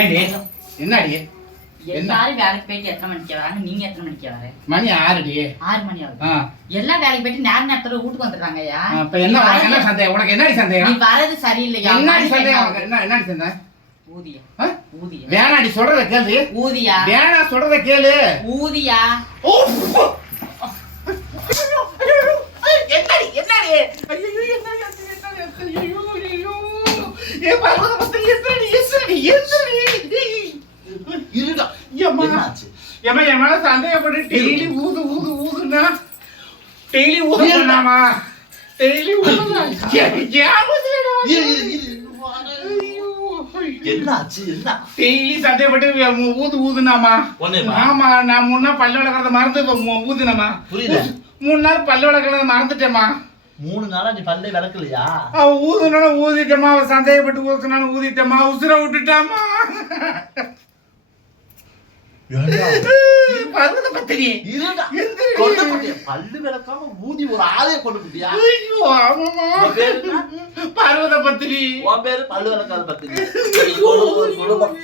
ஏண்டி என்னடி எல்லாரும் வேலைக்கு போயிட்டு எத்தனை மணிக்கு வராங்க? நீங்க எத்தனை மணிக்கு வர? மணி 6டி. 6 மணி ஆகுது. எல்லாம் வேலைக்கு போயிட்டு நேரத்துல வீட்டுக்கு வந்துடுறாங்கய்யா. அப்ப என்ன சந்தேகம் உனக்கு? என்னடி சந்தேகம்? நீ வரது சரியில்லையா? என்னடி சந்தேகம் உனக்கு? என்னடி சந்தேகம்? ஊதியா ஊதியா வேணாடி சொல்றத கேளு. ஊதியா வேணா சொல்றத கேளு. ஊதியா என்னடி என்னடி ஐயோ ஏ பாரு பத்திரி எஸ்டி இருடா என்னாச்சு? ஏமா என் மேல சந்தேகப்பட்டு டெய்லி ஊதுனா டெய்லி ஊதுனாமா டெய்லி ஊதுனா என்னாச்சு? என்ன டெய்லி சந்தேகப்பட்டு ஊதுனாமா? ஆமா, நான் 3 நாள் பல்லு விளக்கறத மறந்து ஊதுனமா. புரியல. 3 நாள் பல்லு விளக்கறத மறந்துட்டேமா. 3 நாளா நீ பல்லே விளக்கலையா? அவ ஊதுனாலும் ஊதிட்டமா, அவ சந்தேகப்பட்டு ஊதுனாலும் ஊதிட்டமா, உசுர விட்டுட்டாமா. பருவத பத்திரி பல்லு விளக்காம ஊதி ஒரு ஆளைய கொண்டு போட்டியா? ஐயோ ஆமாமா. பருவத பத்திரி. உன் பேரு பல்லு விளக்காத பத்திரி. குடும்பம்